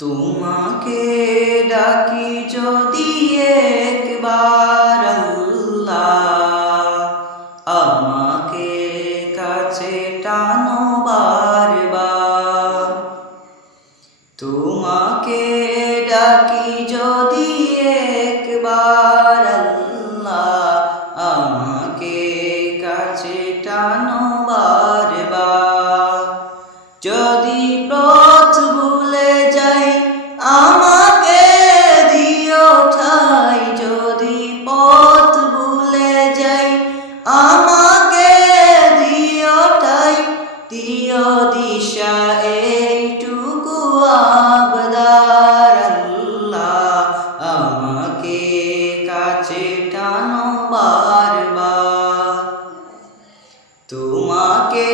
তোমাকে ডাকি যদি একবার আল্লাহ, আমাকে কাছে টানো বারবার। তোমাকে ডাকি যদি একবার আল্লাহ, আমাকে কাছে টানো বারবার। যদি পথ ভুলে যাই আমাকে দিও ঠাই, যদি পথ ভুলে যাই আমাকে দিও ঠাই, দিও দিশা এইটুকু আবদার আল্লাহ, আমাকে কাছে টানো বারবার। তোমাকে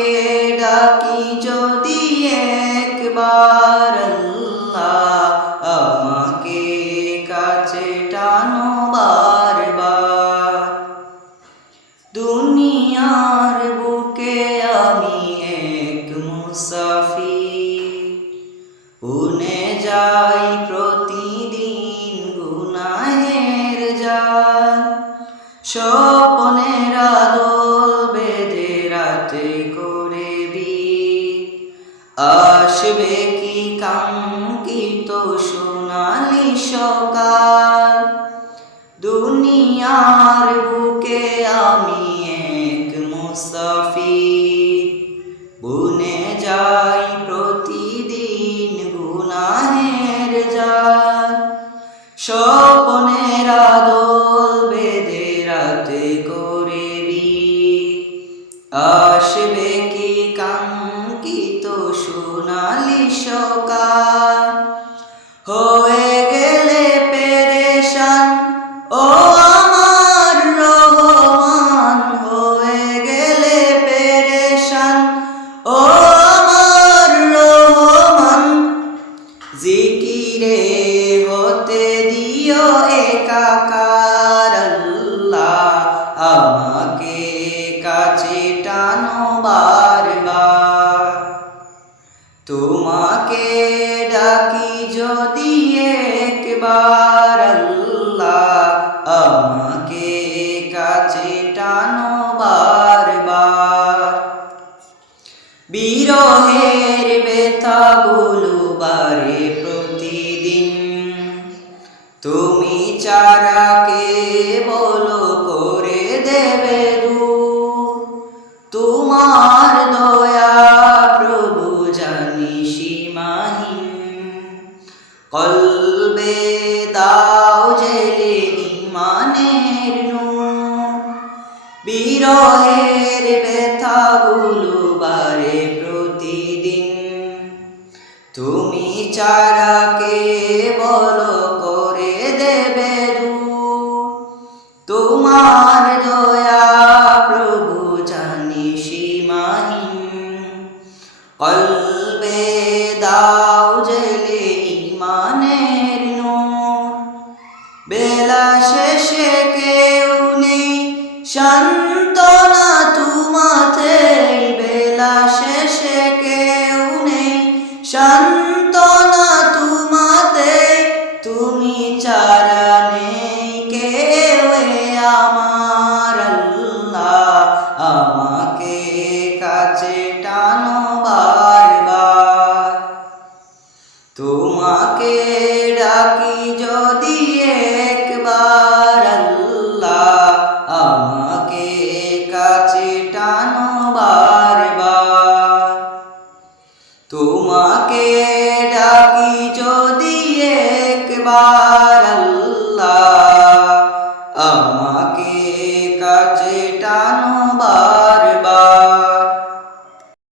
ডাকি যদি একবার আল্লাহ, আমাকে কাছে টানো বারবার। দুনিয়ার বুকে আমি এক মুসাফির, উনে যাই প্রতিদিন গুনাহের জাল। স্বপ্নের আদল বেঁধে রাতে করে বিয়ে, আসবে কি কাঙ্ক্ষিত সোনালি সকাল। দুনিয়ার বুকে আমি এক মুসাফির, বুনে যাই প্রতিদিন গুনাহের জাল। স্বপ্নের আদল বেঁধে রাতে করে বিয়ে, আসবে কি কাঙ্ক্ষিত সোনালি সকাল। হয়ে গেলে পেরেশান ও আমার রহমান, হয়ে গেলে পেরেশান ও আমার রহমান। জিকিরে হতে দিও একাকার আল্লাহ, আমাকে কাছে টানো বারবার। তোমাকে ডাকি যদি একবার আল্লাহ, আমাকে কাছে টানো বারবার। বিরহের ব্যথাগুলো বারে প্রতিদিন, তুমি চারাকে বলো করে দেবে দূর। তোমার দয়া প্রভু জানি সীমাহীন, কলবে দাও জেলে ঈমানের নূর। বিরহের ব্যথাগুলো বারে প্রতিদিন, তুমি চারাকে বলো করে দেবে দূর। তোমার দয়া প্রভু জানি সীমাহীন, কলবে দাও জেলে ঈমানের নূর। বেলা শেষে কেউ নেই সান্ত্বনা তোমাতে, বেলা শেষে কেউ নেই সান্ত্বনা তোমাতে। তুমি চারা নেই কেউ আমার আল্লাহ, আমাকে কাছে টানো বারবার। তোমাকে ডাকি যদি একবার আল্লাহ, আমাকে কাছে টানো বারবার। তোমাকে ডাকি